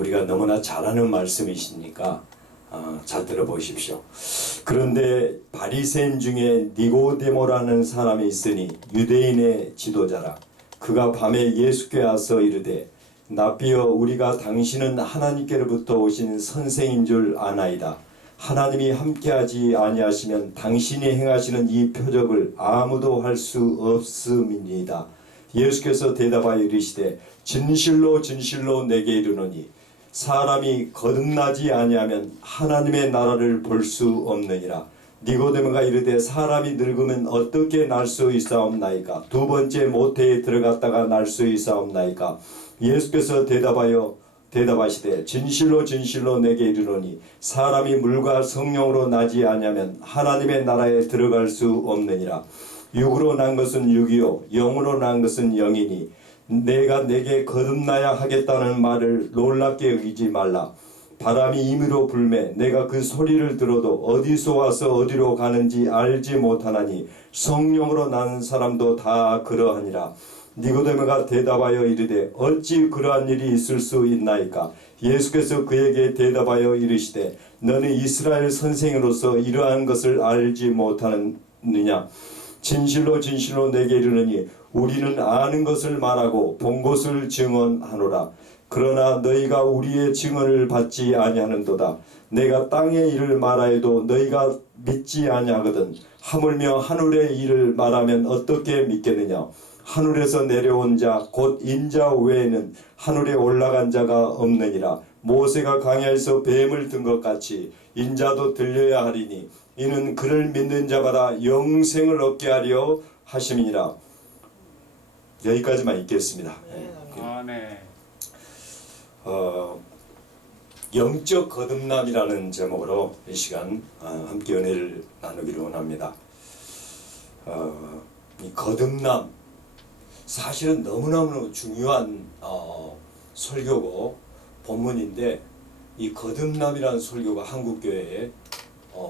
우리가 너무나 잘 아는 말씀이시니까 잘 들어보십시오. 그런데 바리새인 중에 니고데모라는 사람이 있으니 유대인의 지도자라. 그가 밤에 예수께 와서 이르되 납비여 우리가 당신은 하나님께로부터 오신 선생인 줄 아나이다. 하나님이 함께하지 아니하시면 당신이 행하시는 이 표적을 아무도 할 수 없음이니이다. 예수께서 대답하여 이르시되 진실로 진실로 내게 이르노니 사람이 거듭나지 아니하면 하나님의 나라를 볼 수 없느니라. 니고데모가 이르되 사람이 늙으면 어떻게 날 수 있사옵나이까? 두 번째 모태에 들어갔다가 날 수 있사옵나이까? 예수께서 대답하시되 진실로 진실로 내게 이르노니 사람이 물과 성령으로 나지 아니하면 하나님의 나라에 들어갈 수 없느니라. 육으로 난 것은 육이요 영으로 난 것은 영이니 내가 내게 거듭나야 하겠다는 말을 놀랍게 여기지 말라. 바람이 임의로 불매 내가 그 소리를 들어도 어디서 와서 어디로 가는지 알지 못하나니 성령으로 난 사람도 다 그러하니라. 니고데모가 대답하여 이르되 어찌 그러한 일이 있을 수 있나이까? 예수께서 그에게 대답하여 이르시되 너는 이스라엘 선생으로서 이러한 것을 알지 못하느냐? 진실로 진실로 내게 이르노니 우리는 아는 것을 말하고 본 것을 증언하노라. 그러나 너희가 우리의 증언을 받지 아니하는도다. 내가 땅의 일을 말하여도 너희가 믿지 아니하거든. 하물며 하늘의 일을 말하면 어떻게 믿겠느냐? 하늘에서 내려온 자 곧 인자 외에는 하늘에 올라간 자가 없느니라. 모세가 광야에서 뱀을 든 것 같이 인자도 들려야 하리니 이는 그를 믿는 자마다 영생을 얻게 하려 하심이니라. 여기까지만 읽겠습니다. 네. 영적 거듭남이라는 제목으로 이 시간 함께 은혜를 나누기를 원합니다. 이 거듭남 사실은 너무너무 중요한 설교고 본문인데 이 거듭남이라는 설교가 한국교회에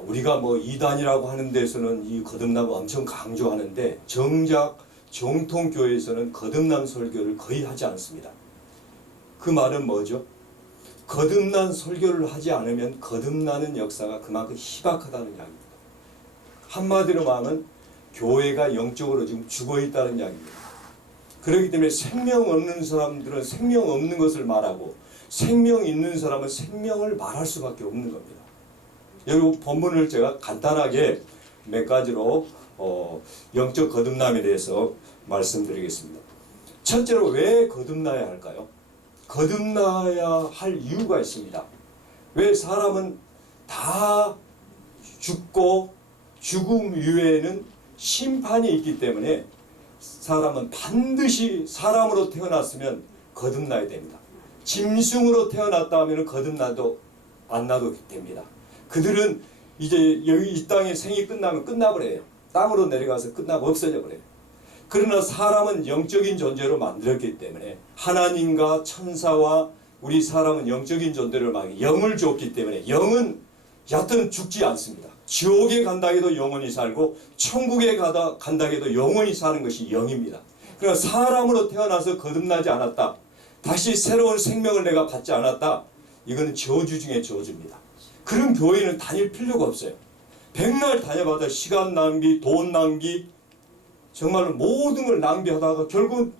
우리가 뭐 이단이라고 하는 데서는 이 거듭남을 엄청 강조하는데 정작 정통교회에서는 거듭남 설교를 거의 하지 않습니다. 그 말은 뭐죠? 거듭난 설교를 하지 않으면 거듭나는 역사가 그만큼 희박하다는 이야기입니다. 한마디로 말하면 교회가 영적으로 지금 죽어있다는 이야기입니다. 그렇기 때문에 생명 없는 사람들은 생명 없는 것을 말하고 생명 있는 사람은 생명을 말할 수밖에 없는 겁니다. 여기 본문을 제가 간단하게 몇 가지로 영적 거듭남에 대해서 말씀드리겠습니다. 첫째로 왜 거듭나야 할까요? 거듭나야 할 이유가 있습니다. 왜 사람은 다 죽고 죽음 이후에는 심판이 있기 때문에 사람은 반드시 사람으로 태어났으면 거듭나야 됩니다. 짐승으로 태어났다 하면 거듭나도 안 나도 됩니다. 그들은 이제 여기 이 땅에 생이 끝나면 끝나버려요. 땅으로 내려가서 끝나고 없어져 버려요. 그러나 사람은 영적인 존재로 만들었기 때문에 하나님과 천사와 우리 사람은 영적인 존재를 막 영을 줬기 때문에 영은 여하튼 죽지 않습니다. 지옥에 간다 해도 영원히 살고 천국에 간다 해도 영원히 사는 것이 영입니다. 그러니까 사람으로 태어나서 거듭나지 않았다. 다시 새로운 생명을 내가 받지 않았다. 이거는 저주 중에 저주입니다. 그런 교회는 다닐 필요가 없어요. 백날 다녀봐도 시간 낭비, 돈 낭비, 정말로 모든 걸 낭비하다가 결국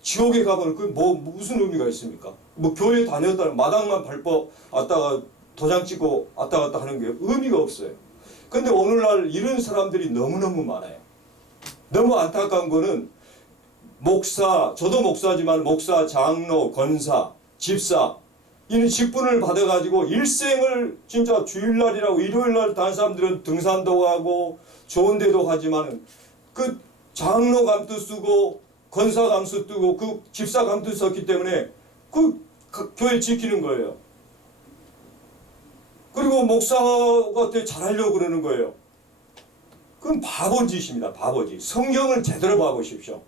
지옥에 가면 그 무슨 의미가 있습니까? 뭐 교회 다녔다가 마당만 밟고 왔다가 도장 찍고 왔다 갔다 하는 게 의미가 없어요. 근데 오늘날 이런 사람들이 너무너무 많아요. 너무 안타까운 거는 목사, 저도 목사지만 목사, 장로, 권사, 집사 이런 직분을 받아가지고 일생을 진짜 주일날이라고 일요일날 다른 사람들은 등산도 하고 좋은 데도 가지만 그 장로 감투 쓰고 권사 감투 쓰고 그 집사 감투 썼기 때문에 그 교회 지키는 거예요. 그리고 목사가 되게 잘하려고 그러는 거예요. 그건 바보짓입니다. 바보짓. 성경을 제대로 봐보십시오.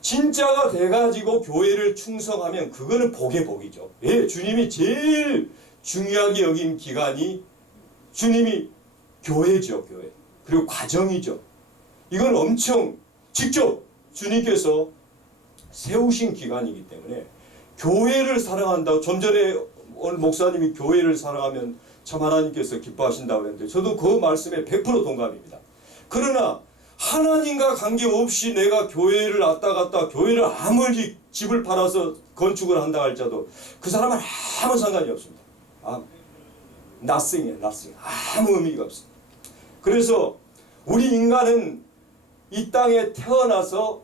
진짜가 돼가지고 교회를 충성하면 그거는 복의 복이죠. 예, 주님이 제일 중요하게 여긴 기간이 주님이 교회죠. 교회. 그리고 과정이죠. 이건 엄청 직접 주님께서 세우신 기간이기 때문에 교회를 사랑한다고, 좀 전에 오늘 목사님이 교회를 사랑하면 참 하나님께서 기뻐하신다고 했는데 저도 그 말씀에 100% 동감입니다. 그러나 하나님과 관계없이 내가 교회를 왔다 갔다, 교회를 아무리 집을 팔아서 건축을 한다 할지라도 그 사람은 아무 상관이 없습니다. nothing이에요, nothing. 아무 의미가 없습니다. 그래서 우리 인간은 이 땅에 태어나서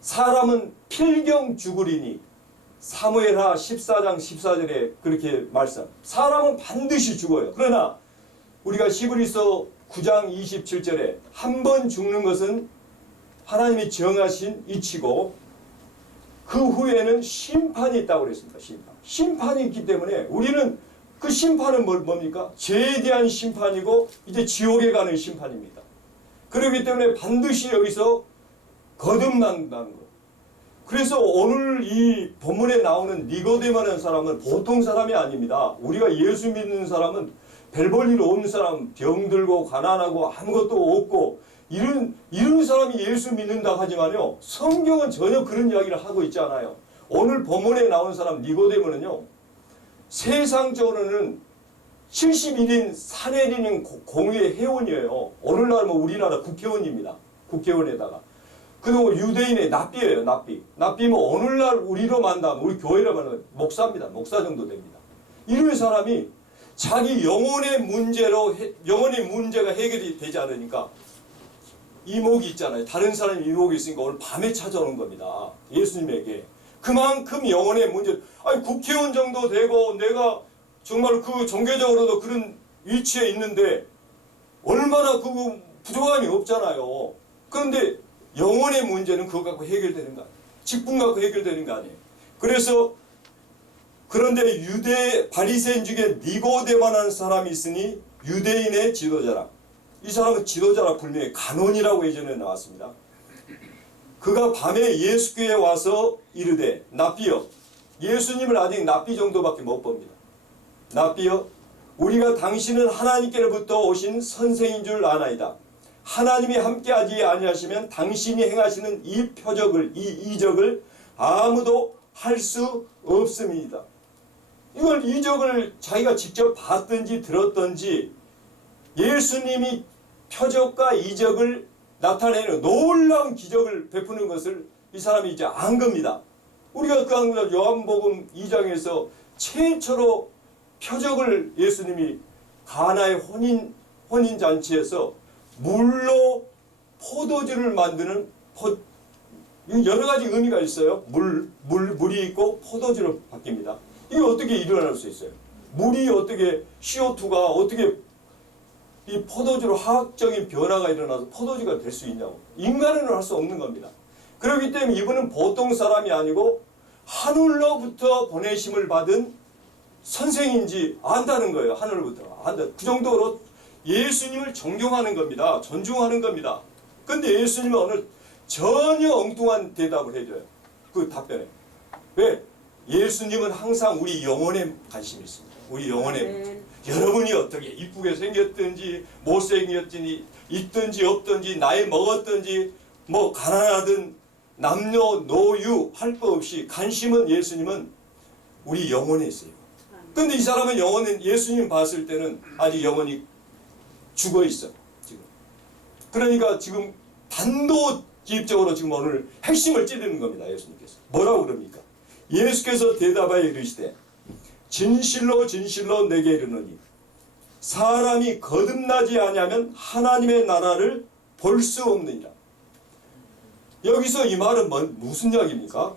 사람은 필경 죽으리니, 사무엘하 14장 14절에 그렇게 말씀. 사람은 반드시 죽어요. 그러나 우리가 히브리서 9장 27절에 한 번 죽는 것은 하나님이 정하신 이치고 그 후에는 심판이 있다고 그랬습니다. 심판이 있기 때문에 우리는 그 심판은 뭡니까? 죄에 대한 심판이고 이제 지옥에 가는 심판입니다. 그렇기 때문에 반드시 여기서 거듭난다는 것. 그래서 오늘 이 본문에 나오는 니고데모라는 사람은 보통 사람이 아닙니다. 우리가 예수 믿는 사람은 별 볼 일 없는 사람, 병들고 가난하고 아무것도 없고 이런 사람이 예수 믿는다 하지만요, 성경은 전혀 그런 이야기를 하고 있지 않아요. 오늘 본문에 나온 사람 니고데모는요, 세상적으로는 71인 사내리는 공의회 회원이에요. 오늘날 우리나라 국회의원입니다. 국회의원에다가. 그리고 유대인의 납비예요. 납비면 오늘날 우리로 만나면, 우리 교회로 만나면 목사입니다. 목사 정도 됩니다. 이런 사람이 자기 영혼의 문제가 해결이 되지 않으니까 이목이 있잖아요. 다른 사람이 이목이 있으니까 오늘 밤에 찾아오는 겁니다. 예수님에게. 그만큼 영혼의 문제, 국회의원 정도 되고 내가 정말 그 종교적으로도 그런 위치에 있는데 얼마나 그 부족함이 없잖아요. 그런데 영혼의 문제는 그거 갖고 해결되는 거 아니에요. 직분 갖고 해결되는 거 아니에요. 그래서 그런데 유대 바리새인 중에 니고데모라는 사람이 있으니 유대인의 지도자라. 이 사람은 지도자라 불명예, 간원이라고 예전에 나왔습니다. 그가 밤에 예수께에 와서 이르되, 납비여, 예수님을 아직 납비 정도밖에 못 봅니다. 납비여, 우리가 당신은 하나님께로부터 오신 선생인 줄 아나이다. 하나님이 함께하지 아니하시면 당신이 행하시는 이 표적을, 이 이적을 아무도 할 수 없습니다. 이걸 이적을 자기가 직접 봤든지 들었든지 예수님이 표적과 이적을 나타내는 놀라운 기적을 베푸는 것을 이 사람이 이제 안 겁니다. 우리가 그 요한복음 2장에서 최초로 표적을 예수님이 가나의 혼인잔치에서 물로 포도주를 만드는 여러 가지 의미가 있어요. 물이 있고 포도주로 바뀝니다. 이게 어떻게 일어날 수 있어요? 물이 어떻게, CO2가 어떻게 이 포도주로 화학적인 변화가 일어나서 포도주가 될 수 있냐고. 인간은 할 수 없는 겁니다. 그렇기 때문에 이분은 보통 사람이 아니고 하늘로부터 보내심을 받은 선생인지 안다는 거예요. 하늘로부터 안다. 그 정도로 예수님을 존경하는 겁니다. 존중하는 겁니다. 근데 예수님은 오늘 전혀 엉뚱한 대답을 해줘요. 그 답변에. 왜? 예수님은 항상 우리 영혼에 관심이 있습니다. 우리 영혼에. 여러분이 어떻게 이쁘게 생겼든지 못생겼든지 있든지 없든지 나이 먹었든지 뭐 가난하든 남녀 노유 할 거 없이 관심은 예수님은 우리 영혼에 있어요. 그런데 이 사람은 영혼은 예수님 봤을 때는 아직 영혼이 죽어 있어. 지금. 그러니까 지금 단도직입적으로 지금 오늘 핵심을 찌르는 겁니다. 예수님께서. 뭐라고 그럽니까? 예수께서 대답하여 이르시되 진실로 진실로 내게 이르노니 사람이 거듭나지 아니하면 하나님의 나라를 볼 수 없느니라. 여기서 이 말은 무슨 이야기입니까?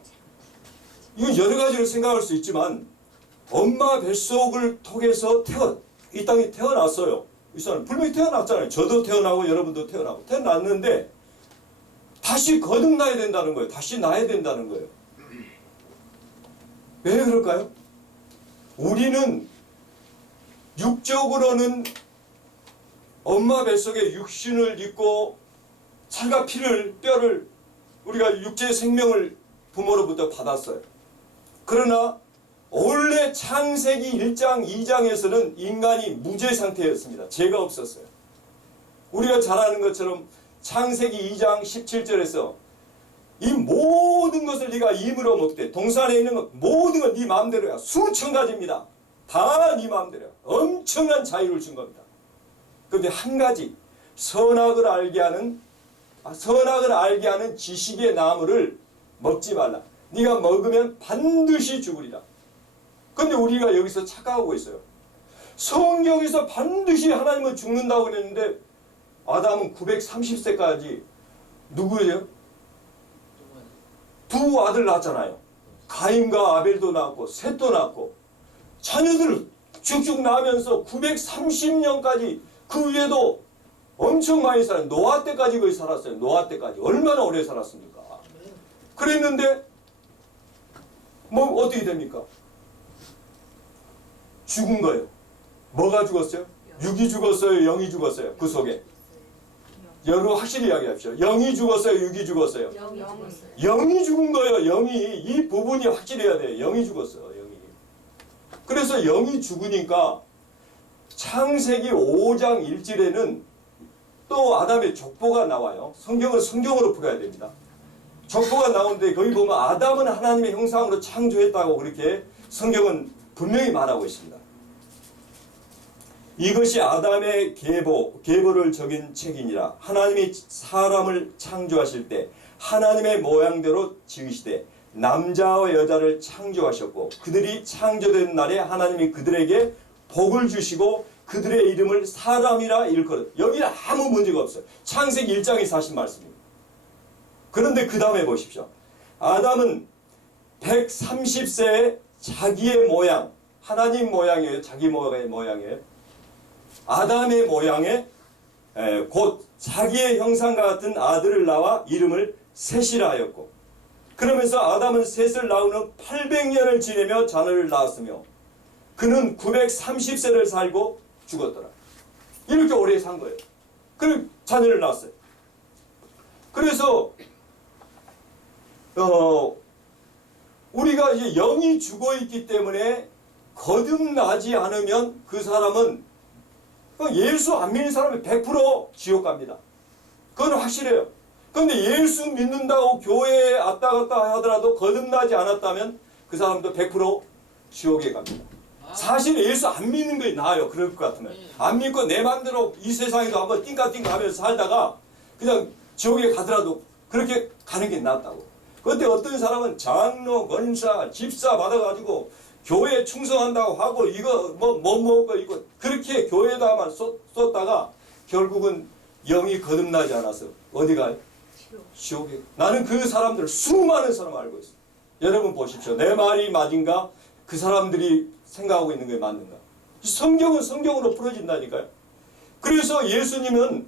이건 여러 가지로 생각할 수 있지만 엄마 뱃속을 통해서 이 땅에 태어났어요. 이 사람 분명히 태어났잖아요. 저도 태어나고 여러분도 태어났는데 다시 거듭나야 된다는 거예요. 다시 나야 된다는 거예요. 왜 그럴까요? 우리는 육적으로는 엄마 뱃속에 육신을 입고 살과 뼈를 우리가 육체의 생명을 부모로부터 받았어요. 그러나 원래 창세기 1장 2장에서는 인간이 무죄 상태였습니다. 죄가 없었어요. 우리가 잘 아는 것처럼 창세기 2장 17절에서 이 모든 것을 네가 임으로 먹되 동산에 있는 것 모든 건 네 마음대로야. 수천 가지입니다. 다 네 마음대로야. 엄청난 자유를 준 겁니다. 그런데 한 가지 선악을 알게 하는 지식의 나무를 먹지 말라. 네가 먹으면 반드시 죽으리라. 그런데 우리가 여기서 착각하고 있어요. 성경에서 반드시 하나님은 죽는다고 그랬는데 아담은 930세까지 누구예요? 두 아들 낳았잖아요. 가인과 아벨도 낳았고 셋도 낳았고 자녀들 쭉쭉 낳으면서 930년까지 그 위에도 엄청 많이 살았어요. 노아 때까지 거의 살았어요. 노아 때까지. 얼마나 오래 살았습니까? 그랬는데 뭐 어떻게 됩니까? 죽은 거예요. 뭐가 죽었어요? 육이 죽었어요? 영이 죽었어요? 그 속에. 여러분 확실히 이야기합시오. 영이 죽었어요? 육이 죽었어요? 영이 죽은 거예요. 영이. 이 부분이 확실해야 돼요. 영이 죽었어요. 영이. 그래서 영이 죽으니까 창세기 5장 1절에는 또 아담의 족보가 나와요. 성경은 성경으로 풀어야 됩니다. 족보가 나오는데 거기 보면 아담은 하나님의 형상으로 창조했다고 그렇게 성경은 분명히 말하고 있습니다. 이것이 아담의 계보를 적인 책이니라. 하나님이 사람을 창조하실 때 하나님의 모양대로 지으시되 남자와 여자를 창조하셨고 그들이 창조된 날에 하나님이 그들에게 복을 주시고 그들의 이름을 사람이라 일컬었다. 여기는 아무 문제가 없어요. 창세기 1장에 사신 말씀입니다. 그런데 그 다음에 보십시오. 아담은 130세에 자기의 모양, 하나님 모양이에요. 자기 모양이에요. 아담의 모양에 곧 자기의 형상과 같은 아들을 낳아 이름을 셋이라 하였고 그러면서 아담은 셋을 낳은 후 800년을 지내며 자녀를 낳았으며 그는 930세를 살고 죽었더라. 이렇게 오래 산 거예요. 그리고 자녀를 낳았어요. 그래서 우리가 이제 영이 죽어 있기 때문에 거듭나지 않으면 그 사람은 예수 안 믿는 사람은 100% 지옥 갑니다. 그건 확실해요. 그런데 예수 믿는다고 교회에 왔다 갔다 하더라도 거듭나지 않았다면 그 사람도 100% 지옥에 갑니다. 사실 예수 안 믿는 게 나아요. 그럴 것 같으면. 안 믿고 내 맘대로 이 세상에도 한번 띵까띵까 하면서 살다가 그냥 지옥에 가더라도 그렇게 가는 게 낫다고. 그런데 어떤 사람은 장로, 권사, 집사 받아가지고 교회에 충성한다고 하고 이거 뭐 먹고 이거 그렇게 교회에다만 쏟다가 결국은 영이 거듭나지 않아서 어디 가요? 지옥에. 나는 그 사람들 수많은 사람 알고 있어요. 여러분 보십시오. 내 말이 맞은가? 그 사람들이 생각하고 있는 게 맞는가? 성경은 성경으로 풀어진다니까요. 그래서 예수님은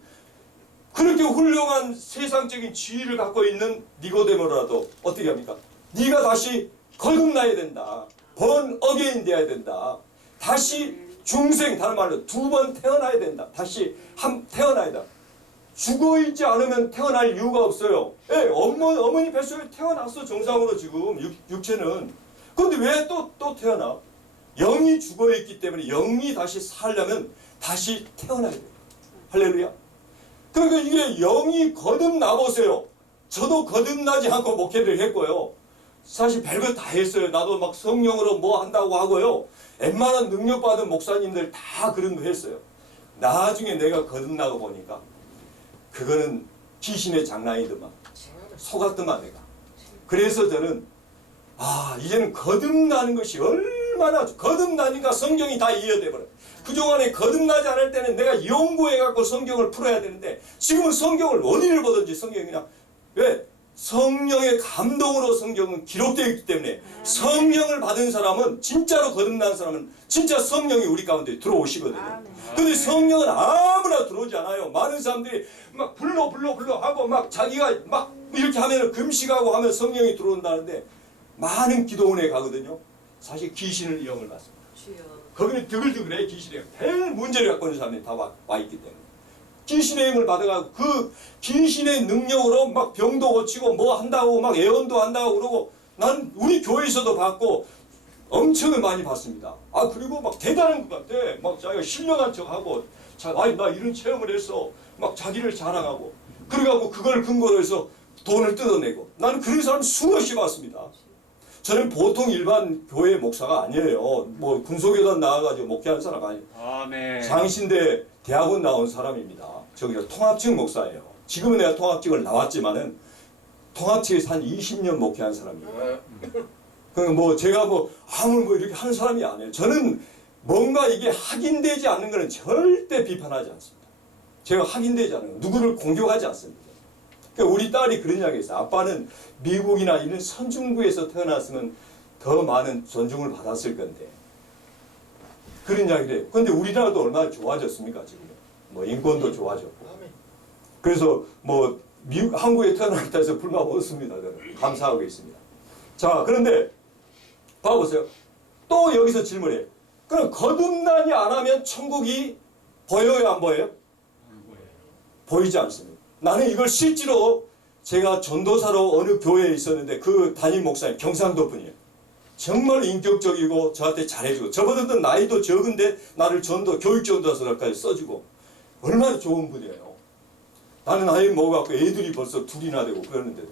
그렇게 훌륭한 세상적인 지위를 갖고 있는 니고데모라도 어떻게 합니까? 네가 다시 거듭나야 된다. 번 어게인 돼야 된다. 다시 중생, 다른 말로 두 번 태어나야 된다. 다시 태어나야 된다. 죽어있지 않으면 태어날 이유가 없어요. 예, 어머니 뱃속에 태어났어. 정상으로 지금 육체는. 그런데 왜 또 태어나? 영이 죽어있기 때문에 영이 다시 살려면 다시 태어나야 돼요. 할렐루야. 그러니까 이게 영이 거듭나보세요. 저도 거듭나지 않고 목회를 했고요. 사실 별거 다 했어요. 나도 막 성령으로 뭐 한다고 하고요. 웬만한 능력받은 목사님들 다 그런 거 했어요. 나중에 내가 거듭나고 보니까 그거는 귀신의 장난이더만. 속았더만 내가. 그래서 저는 이제는 거듭나는 것이 얼마나 거듭나니까 성경이 다 이해돼 버려요. 그동안에 거듭나지 않을 때는 내가 연구해갖고 성경을 풀어야 되는데 지금은 성경을 어디를 보든지 성경이 그냥 왜? 성령의 감동으로 성경은 기록되어 있기 때문에 성령을 받은 사람은 진짜로 거듭난 사람은 진짜 성령이 우리 가운데 들어오시거든요. 근데 성령은 아무나 들어오지 않아요. 많은 사람들이 막 불러 하고 막 자기가 막 이렇게 하면 금식하고 하면 성령이 들어온다는데 많은 기도원에 가거든요. 사실 귀신을 이용을 받습니다. 거기는 드글드글해. 귀신의 별 문제를 갖고 있는 사람들이 다 와 있기 때문에 귀신의 힘을 받아가지고 그 귀신의 능력으로 막 병도 고치고 뭐 한다고 막 예언도 한다고 그러고 난 우리 교회에서도 받고 엄청 많이 받습니다. 그리고 막 대단한 것 같아. 막 자기가 신령한 척하고 나 이런 체험을 했어. 막 자기를 자랑하고 그래가지고 그걸 근거로 해서 돈을 뜯어내고 나는 그런 사람 수없이 봤습니다. 저는 보통 일반 교회 목사가 아니에요. 뭐 군소교단 나와가지고 목회하는 사람 아니에요. 아멘. 장신대 대학원 나온 사람입니다. 저기요 통합직 목사예요. 지금은 내가 통합직을 나왔지만은 통합직에서 한 20년 목회한 사람이에요. 그러니까 뭐 제가 뭐 아무 뭐 이렇게 하는 사람이 아니에요. 저는 뭔가 이게 확인되지 않는 것은 절대 비판하지 않습니다. 제가 확인되지 않는 거, 누구를 공격하지 않습니다. 그러니까 우리 딸이 그런 이야기 했어요. 아빠는 미국이나 이런 선진국에서 태어났으면 더 많은 존중을 받았을 건데 그런 이야기를 해요. 그런데 우리나라도 얼마나 좋아졌습니까 지금? 뭐 인권도 좋아졌고. 그래서 뭐 미국, 한국에 태어났다 해서 불만 없습니다. 저는 감사하고 있습니다. 자, 그런데 봐보세요. 또 여기서 질문해요. 그럼 거듭나니 안 하면 천국이 보여요, 안 보여요? 보이지 않습니다. 나는 이걸 실제로 제가 전도사로 어느 교회에 있었는데 그 담임 목사님 경상도 분이에요. 정말 인격적이고 저한테 잘해주고 저보다 나이도 적은데 나를 교육 전도사로까지 써주고 얼마나 좋은 분이에요. 나는 나이 먹어갖고 애들이 벌써 둘이나 되고 그러는데도.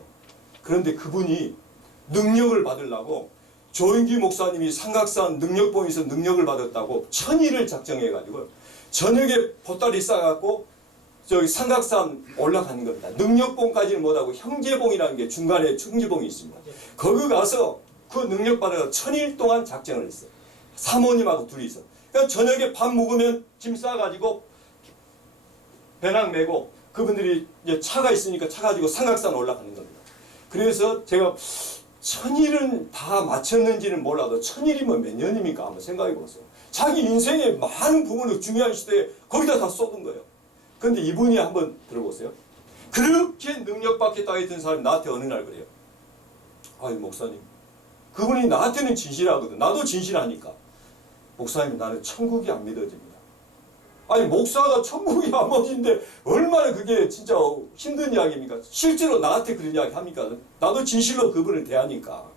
그런데 그분이 능력을 받으려고 조인기 목사님이 삼각산 능력봉에서 능력을 받았다고 천일을 작정해가지고 저녁에 보따리 싸갖고 저기 삼각산 올라가는 겁니다. 능력봉까지는 못하고 형제봉이라는 게 중간에 형제봉이 있습니다. 거기 가서 그 능력 받아서 천일 동안 작정을 했어요. 사모님하고 둘이서. 그러니까 저녁에 밥 먹으면 짐 싸가지고 배낭 메고 그분들이 이제 차가 있으니까 차 가지고 삼각산 올라가는 겁니다. 그래서 제가 천일은 다 마쳤는지는 몰라도 천일이면 몇 년입니까? 한번 생각해 보세요. 자기 인생의 많은 부분을 중요한 시대에 거기다 다 쏟은 거예요. 그런데 이분이 한번 들어보세요. 그렇게 능력받겠다 했던 사람이 나한테 어느 날 그래요. 아이 목사님, 그분이 나한테는 진실하거든. 나도 진실하니까. 목사님, 나는 천국이 안 믿어집니다. 아니 목사가 천국이 안 믿어지는데 얼마나 그게 진짜 힘든 이야기입니까? 실제로 나한테 그런 이야기 합니까? 나도 진실로 그분을 대하니까.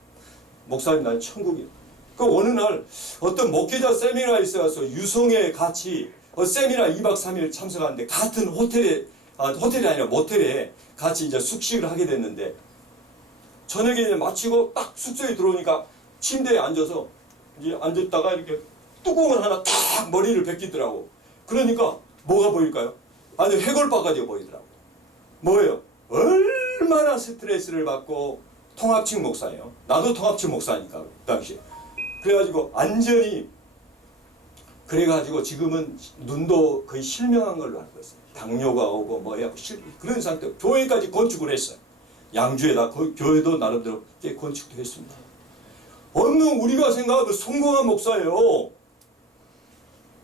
목사님, 난 천국이. 그 어느 날 어떤 목회자 세미나에 있어서 유성에 같이 세미나 2박 3일 참석하는데 같은 호텔이 아니라 모텔에 같이 이제 숙식을 하게 됐는데 저녁에 이제 마치고 딱 숙소에 들어오니까 침대에 앉아서 이제 앉았다가 이렇게 뚜껑을 하나 탁 머리를 벗기더라고. 그러니까 뭐가 보일까요? 아니 해골바가지가 보이더라고. 뭐예요? 얼마나 스트레스를 받고 통합직 목사예요. 나도 통합직 목사니까 그 당시에. 그래가지고 완전히 그래가지고 지금은 눈도 거의 실명한 걸로 알고 있어요. 당뇨가 오고 뭐 해갖고 그런 상태. 교회까지 건축을 했어요. 양주에다 교회도 나름대로 꽤 건축도 했습니다. 어느 우리가 생각하는 성공한 목사예요.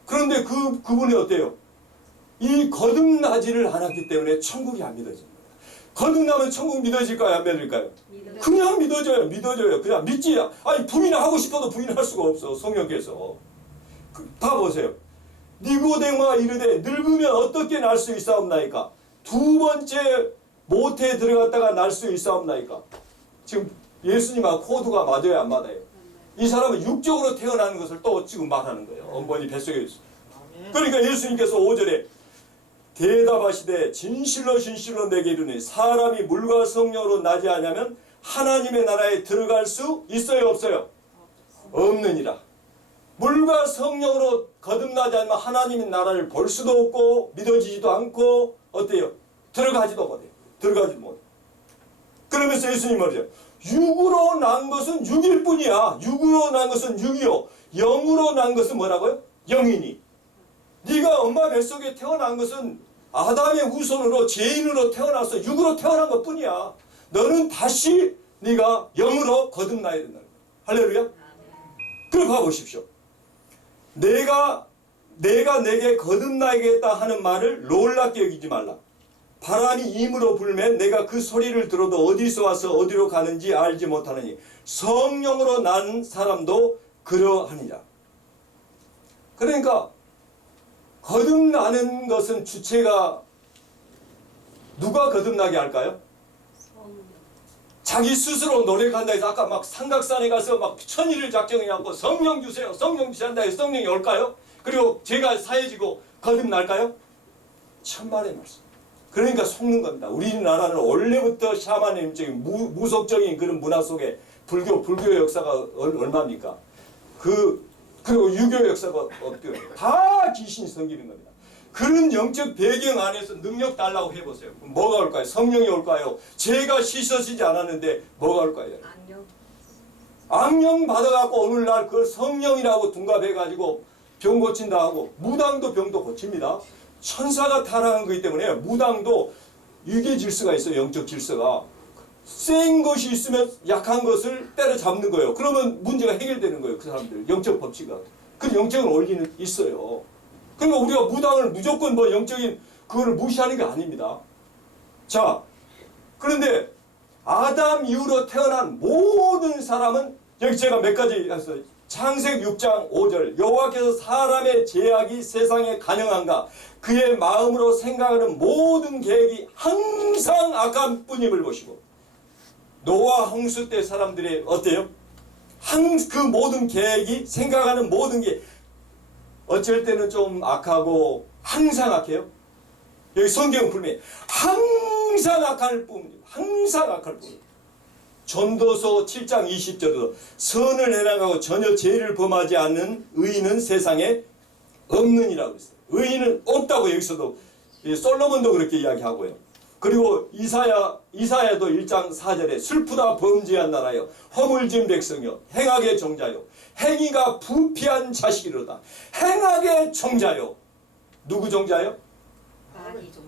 그런데 그분이 어때요? 이 거듭나지를 않았기 때문에 천국이 안 믿어집니다. 거듭나면 천국 믿어질까요? 안 믿어질까요? 그냥 믿어져요. 그냥 믿지. 아니 부인하고 싶어도 부인할 수가 없어. 성령께서. 다 보세요. 니고데모가 이르되 늙으면 어떻게 날 수 있사옵나이까? 두 번째 모태에 들어갔다가 날 수 있사옵나이까? 지금 예수님하고 코드가 맞아요, 안 맞아요? 이 사람은 육적으로 태어나는 것을 또 지금 말하는 거예요. 어머니 뱃속에 있어. 그러니까 예수님께서 5절에 대답하시되 진실로 진실로 내게 이르니 사람이 물과 성령으로 나지 않으면 하나님의 나라에 들어갈 수 있어요, 없어요? 없느니라. 물과 성령으로 거듭나지 않으면 하나님의 나라를 볼 수도 없고 믿어지지도 않고 어때요? 들어가지도 못해요. 들어가지도 못해요. 그러면서 예수님 말이죠. 육으로 난 것은 육일 뿐이야. 육으로 난 것은 육이요. 영으로 난 것은 뭐라고요? 영이니. 네가 엄마 뱃속에 태어난 것은 아담의 후손으로 죄인으로 태어나서 육으로 태어난 것 뿐이야. 너는 다시 네가 영으로 거듭나야 된다는 거야. 할렐루야. 그럼 봐보십시오. 내가 내게 거듭나야겠다 하는 말을 놀랍게 여기지 말라. 바람이 임으로 불면 내가 그 소리를 들어도 어디서 와서 어디로 가는지 알지 못하느니 성령으로 난 사람도 그러하니라. 그러니까 거듭나는 것은 주체가 누가 거듭나게 할까요? 자기 스스로 노력한다 해서 아까 막 삼각산에 가서 막 천일을 작정해갖고 성령 주세요, 성령 주신다 해서 성령이 올까요? 그리고 죄가 사해지고 거듭날까요? 천만의 말씀. 그러니까 속는 겁니다. 우리나라는 원래부터 샤머니즘적인 무속적인 그런 문화 속에 불교 역사가 얼마입니까? 그리고 유교 역사가 없고요. 다 귀신이 섬기는 겁니다. 그런 영적 배경 안에서 능력 달라고 해보세요. 뭐가 올까요? 성령이 올까요? 죄가 씻어지지 않았는데 뭐가 올까요? 악령 받아갖고 오늘날 그 성령이라고 둔갑해가지고 병 고친다 하고, 무당도 병도 고칩니다. 천사가 타락한 거기 때문에 무당도 유계 질서가 있어요. 영적 질서가. 센 것이 있으면 약한 것을 때려잡는 거예요. 그러면 문제가 해결되는 거예요. 그 사람들 영적 법칙가. 그 영적인 원리는 있어요. 그러니까 우리가 무당을 무조건 뭐 영적인 그거를 무시하는 게 아닙니다. 자, 그런데 아담 이후로 태어난 모든 사람은, 여기 제가 몇 가지 했어요. 창세기 6장 5절, 여호와께서 사람의 죄악이 세상에 간영한가, 그의 마음으로 생각하는 모든 계획이 항상 악한 뿐임을 보시고, 노아 홍수 때 사람들이 어때요? 그 모든 계획이, 생각하는 모든 게 어쩔 때는 좀 악하고 항상 악해요. 여기 성경은 분명히 항상 악할 뿐이에요. 항상 악할 뿐이에요. 전도서 7장 20절도 선을 해나가고 전혀 죄를 범하지 않는 의인은 세상에 없느니라고 했어요. 의인은 없다고 여기서도 솔로몬도 그렇게 이야기하고요. 그리고 이사야도 1장 4절에 슬프다 범죄한 나라여 허물 지은 백성이여 행악의 종자여 행위가 부패한 자식이로다. 행악의 종자여. 누구 종자요?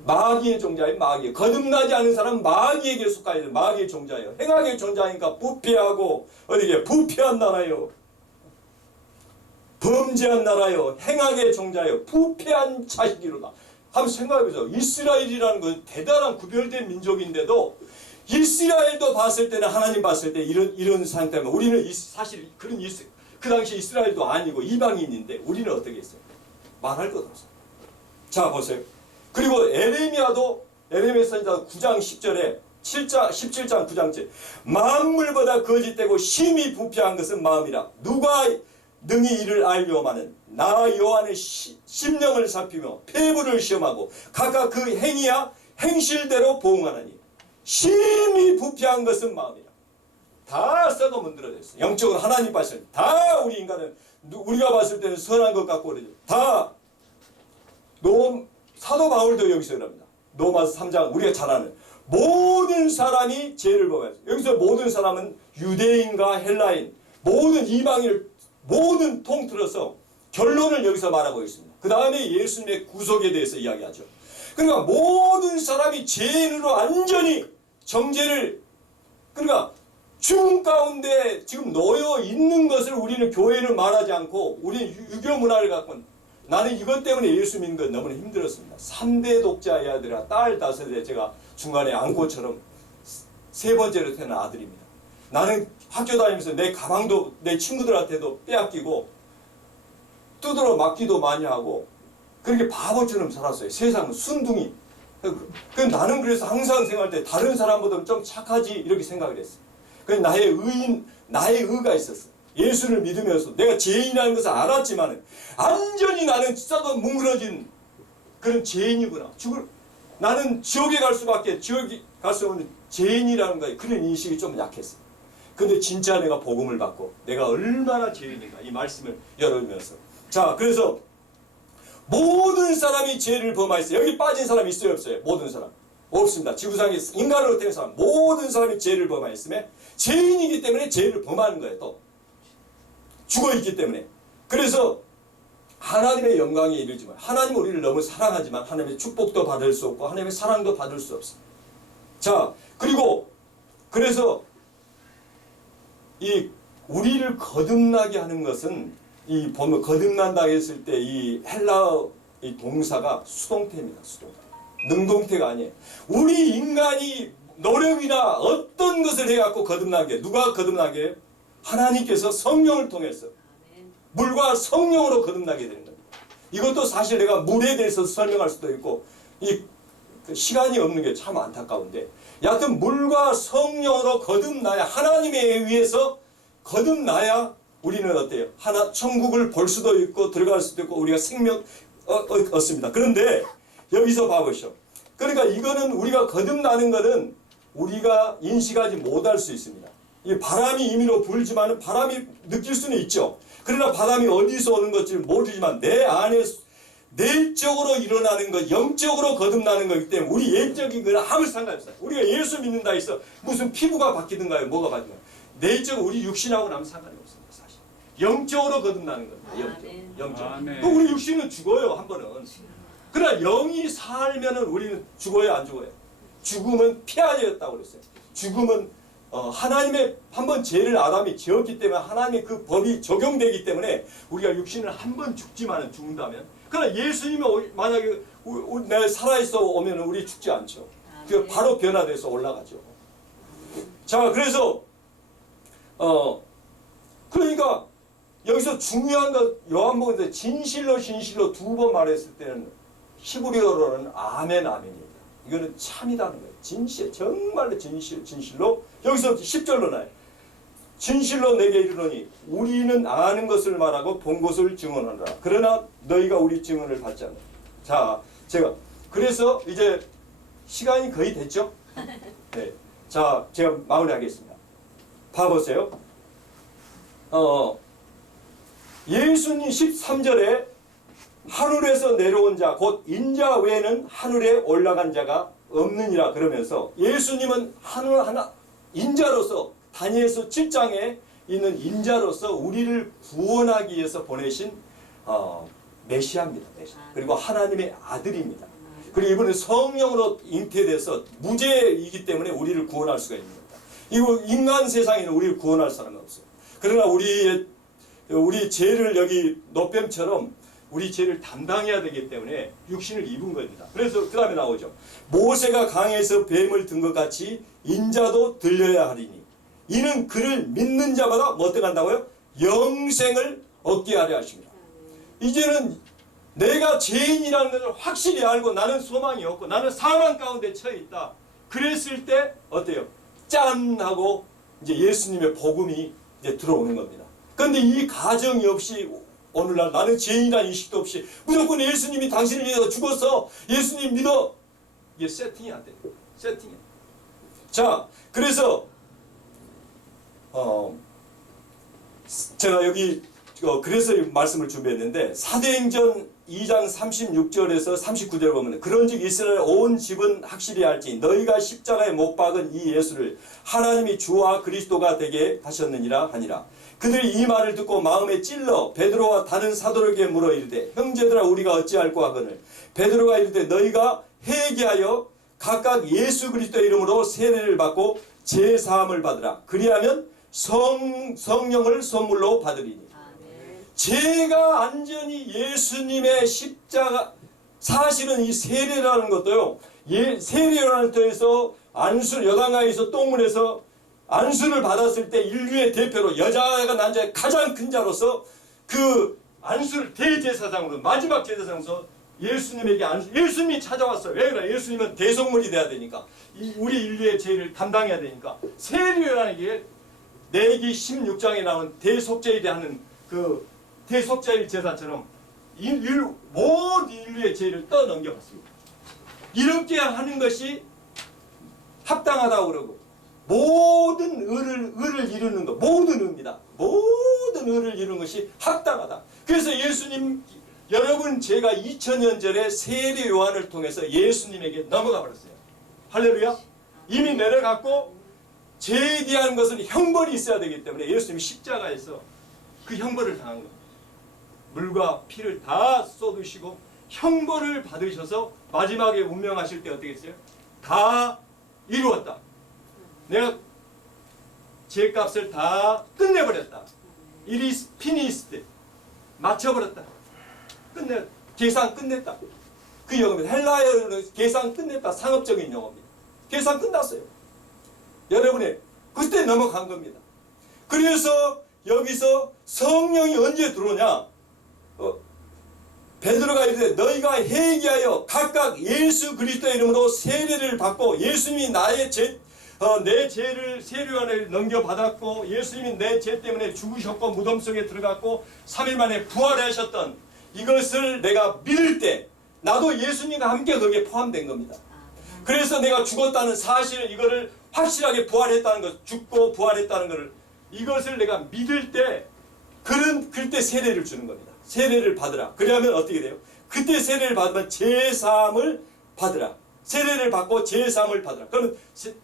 마귀의 종자예요. 마귀. 거듭나지 않은 사람은 마귀에게 속하여 마귀의 종자예요. 행악의 종자니까 부패하고, 어디게 부패한 나라요, 범죄한 나라요, 행악의 종자요, 부패한 자식이로다. 한번 생각해보세요. 이스라엘이라는 건 대단한 구별된 민족인데도 이스라엘도 봤을 때는, 하나님 봤을 때 이런 상태면 우리는 사실 그 당시 이스라엘도 아니고 이방인인데 우리는 어떻게 했어요? 말할 것 없어요. 자, 보세요. 그리고 에레미야도, 에레미야 선지자 9장 10절에 17장 9장째 만물보다 거짓되고 심히 부패한 것은 마음이라 누가 능히 이를 알려오마는 나 여호와는 심령을 살피며 폐부를 시험하고 각각 그 행위야 행실대로 보응하나니 심히 부패한 것은 마음이라. 다 썩어 문드러졌어요. 영적으로 하나님 봤을 때 다 우리 인간은, 우리가 봤을 때는 선한 것 같고 그러죠. 다 사도 바울도 여기서 그럽니다. 로마서 3장 우리가 잘 아는 모든 사람이 죄를 범했어요. 여기서 모든 사람은 유대인과 헬라인, 모든 이방인을 모든 통틀어서 결론을 여기서 말하고 있습니다. 그 다음에 예수님의 구속에 대해서 이야기하죠. 그러니까 모든 사람이 죄인으로 완전히 정죄를, 그러니까 죽음 가운데 지금 놓여 있는 것을 우리는 교회는 말하지 않고 우리는 유교 문화를 갖고, 나는 이것 때문에 예수 믿는 건 너무나 힘들었습니다. 3대 독자의 아들이라 딸 5에 제가 중간에 안고처럼 3번째로 태어난 아들입니다. 나는 학교 다니면서 내 가방도 내 친구들한테도 빼앗기고 두드러 맞기도 많이 하고 그렇게 바보처럼 살았어요. 세상은 순둥이. 나는 그래서 항상 생각할 때 다른 사람보다 좀 착하지 이렇게 생각을 했어요. 그래서 나의 의가 있었어요. 예수를 믿으면서 내가 죄인이라는 것을 알았지만 완전히 나는 썩어 뭉그러진 그런 죄인이구나. 나는 지옥에 갈 수밖에, 지옥에 갈 수 없는 죄인이라는 거에 그런 인식이 좀 약했어요. 근데 진짜 내가 복음을 받고 내가 얼마나 죄인인가 이 말씀을 열으면서, 자, 그래서 모든 사람이 죄를 범하였어요. 여기 빠진 사람 있어요, 없어요? 모든 사람 없습니다. 지구상에 인간으로 태어난 사람 모든 사람이 죄를 범하였으며 죄인이기 때문에 죄를 범하는 거예요. 또 죽어있기 때문에. 그래서 하나님의 영광에 이르지만, 하나님은 우리를 너무 사랑하지만 하나님의 축복도 받을 수 없고 하나님의 사랑도 받을 수 없어요. 자, 그리고 그래서 이 우리를 거듭나게 하는 것은, 이 보면 거듭난다 했을 때 이 헬라어 이 동사가 수동태입니다. 수동태. 능동태가 아니에요. 우리 인간이 노력이나 어떤 것을 해갖고 거듭나게, 누가 거듭나게 해요? 하나님께서 성령을 통해서 물과 성령으로 거듭나게 되는 겁니다. 이것도 사실 내가 물에 대해서 설명할 수도 있고 시간이 없는 게 참 안타까운데, 여하튼 물과 성령으로 거듭나야, 하나님에 의해서 거듭나야 우리는 어때요? 천국을 볼 수도 있고 들어갈 수도 있고 우리가 생명 얻습니다. 그런데 여기서 봐보시오. 그러니까 이거는 우리가 거듭나는 것은 우리가 인식하지 못할 수 있습니다. 이 바람이 임의로 불지만 바람이 느낄 수는 있죠. 그러나 바람이 어디서 오는 건지 모르지만 내 안에 내적으로 일어나는 것, 영적으로 거듭나는 거기 때문에 우리 영적인 거는 아무 상관이 없어요. 우리가 예수 믿는다 해서 무슨 피부가 바뀌든가요, 뭐가 바뀌든가요. 내적으로 우리 육신하고는 아무 상관이 없습니다. 사실 영적으로 거듭나는 겁니다. 영적. 또 우리 육신은 죽어요, 한 번은. 그러나 영이 살면은 우리는 죽어요, 안 죽어요? 죽음은 피하였다고 그랬어요. 죽음은 하나님의 한번 죄를 아담이 지었기 때문에 하나님의 그 법이 적용되기 때문에 우리가 육신을 한 번 죽지만은 죽는다면, 그러나 예수님이 만약에 내가 살아있어 오면 우리 죽지 않죠. 그 바로 변화돼서 올라가죠. 자, 그래서 그러니까 여기서 중요한 것, 요한복음에서 진실로 진실로 두 번 말했을 때는 히브리어로는 아멘 아멘입니다. 이거는 참이다는 거예요. 진실, 정말로 진실로. 여기서 10절로 나요. 진실로 내게 이르노니 우리는 아는 것을 말하고 본 것을 증언하라. 그러나 너희가 우리 증언을 받지 않아. 자, 그래서 이제 시간이 거의 됐죠? 네. 자, 제가 마무리하겠습니다. 봐보세요. 예수님 13절에 하늘에서 내려온 자 곧 인자 외에는 하늘에 올라간 자가 없느니라 그러면서 예수님은 인자로서 다니엘서 7장에 있는 인자로서 우리를 구원하기 위해서 보내신 메시아입니다. 그리고 하나님의 아들입니다. 그리고 이번에 성령으로 잉태돼서 무죄이기 때문에 우리를 구원할 수가 있는 겁니다. 이거 인간 세상에는 우리를 구원할 사람은 없어요. 그러나 우리 죄를 여기 노뱀처럼 우리 죄를 담당해야 되기 때문에 육신을 입은 겁니다. 그래서 그 다음에 나오죠. 모세가 강에서 뱀을 든 것 같이 인자도 들려야 하리니 이는 그를 믿는 자마다 뭐 어떻게 한다고요? 영생을 얻게 하려 하십니다. 이제는 내가 죄인이라는 것을 확실히 알고 나는 소망이 없고 나는 사망 가운데 처해 있다. 그랬을 때 어때요? 짠! 하고 이제 예수님의 복음이 이제 들어오는 겁니다. 그런데 이 가정이 없이 오늘날 나는 죄인이라는 인식도 없이 무조건 예수님이 당신을 위해서 죽었어. 예수님 믿어. 이게 세팅이 안 돼요. 세팅이. 자, 그래서 제가 여기 그래서 이 말씀을 준비했는데 사도행전 2장 36절에서 39절 보면 그런즉 이스라엘 온 집은 확실히 알지 너희가 십자가에 못 박은 이 예수를 하나님이 주와 그리스도가 되게 하셨느니라 하니라. 그들이 이 말을 듣고 마음에 찔러 베드로와 다른 사도에게 물어 이르되 형제들아 우리가 어찌할꼬 하거늘 베드로가 이르되 너희가 회개하여 각각 예수 그리스도의 이름으로 세례를 받고 제사함을 받으라. 그리하면 성령을 선물로 받으리니. 제가 완전히 예수님의 십자가, 사실은 이 세례라는 것도요, 세례라는 뜻에서 여당가에서 똥을 해서 안수를 받았을 때 인류의 대표로 여자가 남자의 가장 큰 자로서 그 안수를 대제사장으로 마지막 제사장으로서 예수님에게 예수님이 찾아왔어요. 왜 그래? 예수님은 대속물이 돼야 되니까 우리 인류의 죄를 담당해야 되니까 세례라는 게 내기 16장에 나온 대속죄에 대한 그 대속죄의 제사처럼 모든 인류의 죄를 떠넘겨봤습니다. 이렇게 하는 것이 합당하다고 그러고 모든 의를 이루는 것, 모든 의입니다. 모든 의를 이루는 것이 합당하다. 그래서 예수님, 여러분 제가 2000년 전에 세례 요한을 통해서 예수님에게 넘어가 버렸어요. 할렐루야. 이미 내려갔고 죄에 대한 것은 형벌이 있어야 되기 때문에 예수님이 십자가에서 그 형벌을 당한 겁니다. 물과 피를 다 쏟으시고 형벌을 받으셔서 마지막에 운명하실 때 어떻게 했어요? 다 이루었다. 내가 죄값을 다 끝내버렸다. 이리스 피니스트 맞춰버렸다. 계산 끝냈다. 그 용어입니다. 헬라어는 계산 끝냈다. 상업적인 용어입니다. 계산 끝났어요. 여러분이 그때 넘어간 겁니다. 그래서 여기서 성령이 언제 들어오냐? 베드로가 이르되 너희가 회개하여 각각 예수 그리스도의 이름으로 세례를 받고 예수님이 내 죄를 세례요한을 넘겨받았고 예수님이 내 죄 때문에 죽으셨고 무덤 속에 들어갔고 3일 만에 부활하셨던 이것을 내가 믿을 때 나도 예수님과 함께 거기에 포함된 겁니다. 그래서 내가 죽었다는 사실, 이거를 확실하게 부활했다는 것, 죽고 부활했다는 것을, 이것을 내가 믿을 때 그때 세례를 주는 겁니다. 세례를 받으라. 그러면 어떻게 돼요? 그때 세례를 받으면 제사함을 받으라. 세례를 받고 제사함을 받으라. 그러면 이제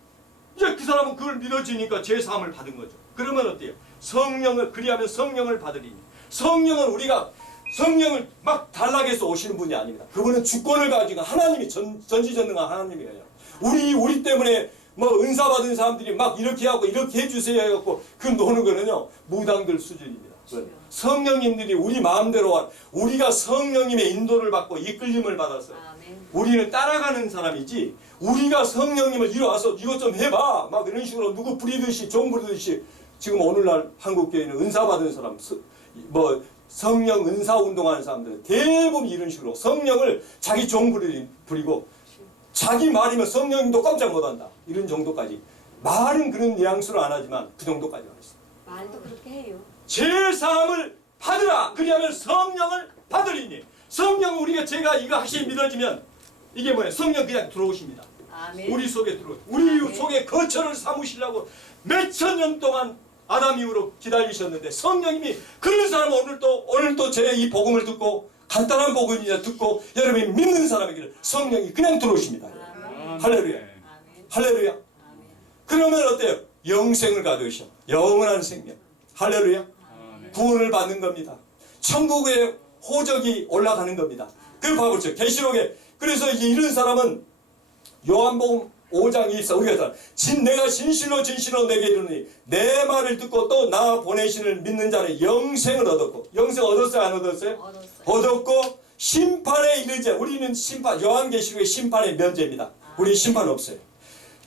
그 사람은 그걸 믿어지니까 제사함을 받은 거죠. 그러면 어때요? 성령을, 그리하면 성령을 받으리니. 성령을 막 달락해서 오시는 분이 아닙니다. 그분은 주권을 가지고 하나님이 전지전능한 하나님이에요. 우리 때문에 뭐 은사 받은 사람들이 막 이렇게 하고 이렇게 해주세요 해갖고 그 노는 거는요, 무당들 수준입니다. 성령님들이 우리 마음대로, 우리가 성령님의 인도를 받고 이끌림을 받아서 우리는 따라가는 사람이지, 우리가 성령님을 이뤄와서 이것 좀 해봐 막 이런 식으로 누구 부리듯이 종 부리듯이. 지금 오늘날 한국교회는 은사 받은 사람, 뭐 성령 은사 운동하는 사람들 대부분 이런 식으로 성령을 자기 종 부리고 자기 말이면 성령님도 깜짝 못한다, 이런 정도까지. 말은 그런 뉘앙스로 안 하지만 그 정도까지 하겠습니다. 말도 그렇게 해요. 제사함을 받으라. 그리하면 성령을 받으리니. 성령, 제가 이거 확실히 믿어지면 이게 뭐예요? 성령 그냥 들어오십니다. 아멘. 우리 속에 우리 속에 거처를 삼으시려고 몇천 년 동안 아담 이후로 기다리셨는데, 성령님이 그런 사람은 오늘도 제 이 복음을 듣고, 간단한 복음이냐 듣고 여러분이 믿는 사람에게는 성령이 그냥 들어오십니다. 아멘. 할렐루야. 아멘. 할렐루야. 아멘. 그러면 어때요? 영생을 가져오셔. 영원한 생명. 할렐루야. 구원을 받는 겁니다. 천국의 호적이 올라가는 겁니다. 그 봐보죠. 계시록에. 그래서 이제 이런 사람은 요한복음 5장 24, 우리가 내가 진실로 내게 이르노니 내 말을 듣고 또 나 보내신을 믿는 자는 영생을 얻었고. 영생 얻었어요, 안 얻었어요? 얻었고 심판에 이르지. 우리는 요한계시록의 심판의 면제입니다. 우리 심판 없어요.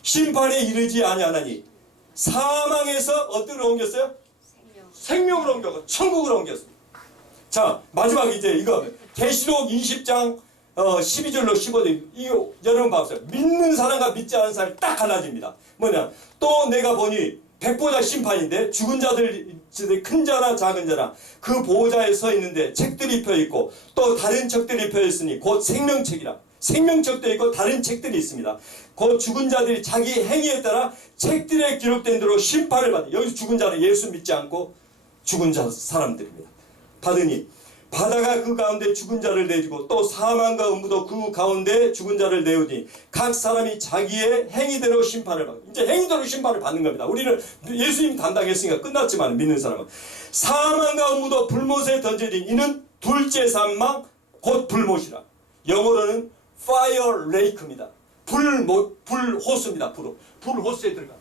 심판에 이르지 아니하나니 사망에서 어디로 옮겼어요? 생명으로 옮겨서 천국으로 옮겼습니다. 자, 마지막 이제 이거 계시록 20장 12절로 15절, 이거 여러분 봐보세요. 믿는 사람과 믿지 않은 사람이 딱 갈라집니다. 뭐냐, 또 내가 보니 백보자 심판인데 죽은 자들, 큰 자나 작은 자나 그 보호자에 서 있는데 책들이 펴 있고 또 다른 책들이 펴 있으니 곧 생명책이라. 생명책도 있고 다른 책들이 있습니다. 그 죽은 자들이 자기 행위에 따라 책들에 기록된 대로 심판을 받는, 여기서 죽은 자는 예수 믿지 않고 죽은 사람들입니다. 받으니 바다가 그 가운데 죽은 자를 내주고 또 사망과 음부도 그 가운데 죽은 자를 내오니 각 사람이 자기의 행위대로 심판을 받고, 이제 행위대로 심판을 받는 겁니다. 우리는 예수님 담당했으니까 끝났지만 믿는 사람은 사망과 음부도 불못에 던져진 이는 둘째 사망 곧 불못이라. 영어로는 fire lake입니다. 불호수입니다. 불호수에 들어가.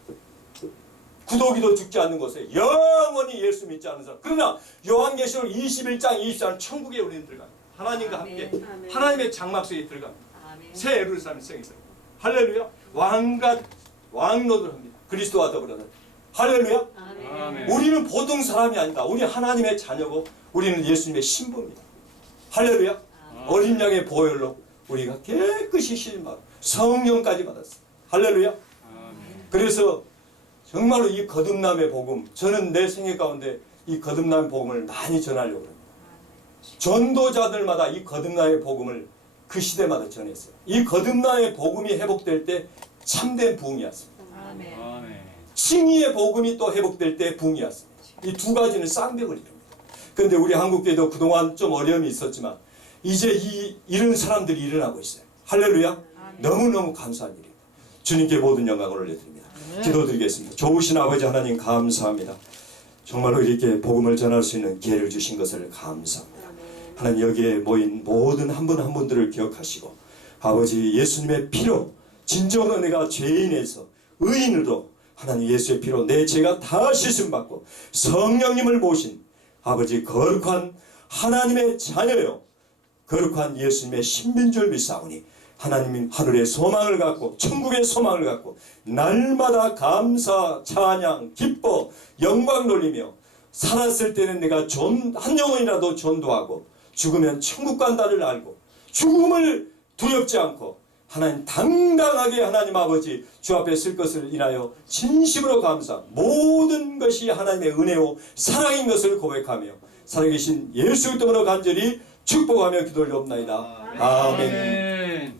구더기도 죽지 않는 곳에 영원히 예수 믿지 않는 사람. 그러나 요한계시록 21장 24는 천국에 우리는 들어갑니다. 하나님과 함께 아멘. 하나님의 장막속에 들어갑니다. 아멘. 새 예루살렘 성에서. 할렐루야. 왕노를 합니다. 그리스도와 더불어서. 할렐루야. 아멘. 우리는 보통 사람이 아니다. 우리 하나님의 자녀고 우리는 예수님의 신부입니다. 할렐루야. 어린 양의 보혈로 우리가 깨끗이 씻임받고 성령까지 받았어요. 할렐루야. 그래서 정말로 이 거듭남의 복음, 저는 내 생애 가운데 이 거듭남의 복음을 많이 전하려고 합니다. 전도자들마다 이 거듭남의 복음을 그 시대마다 전했어요. 이 거듭남의 복음이 회복될 때 참된 부흥이 왔습니다. 아멘. 칭의의 복음이 또 회복될 때 부흥이 왔습니다. 이 두 가지는 쌍벽을 이룹니다. 그런데 우리 한국교회도 그동안 좀 어려움이 있었지만 이제 이런 사람들이 일어나고 있어요. 할렐루야. 너무너무 감사한 일입니다. 주님께 모든 영광을 올려드립니다. 기도드리겠습니다. 좋으신 아버지 하나님 감사합니다. 정말로 이렇게 복음을 전할 수 있는 기회를 주신 것을 감사합니다. 하나님, 여기에 모인 모든 한 분 한 분들을 기억하시고 아버지 예수님의 피로 진정으로 내가 죄인에서 의인으로 하나님 예수의 피로 내 죄가 다 씻음받고 성령님을 모신 아버지 거룩한 하나님의 자녀요, 거룩한 예수님의 신빈 줄 믿사오니 하나님 하늘의 소망을 갖고 천국의 소망을 갖고 날마다 감사, 찬양, 기뻐, 영광 돌리며 살았을 때는 내가 한 영혼이라도 전도하고 죽으면 천국 간다를 알고 죽음을 두렵지 않고 하나님 당당하게 하나님 아버지 주 앞에 쓸 것을 인하여 진심으로 감사, 모든 것이 하나님의 은혜요 사랑인 것을 고백하며 살아계신 예수 그리스도로 간절히 축복하며 기도를 옵나이다. 아멘.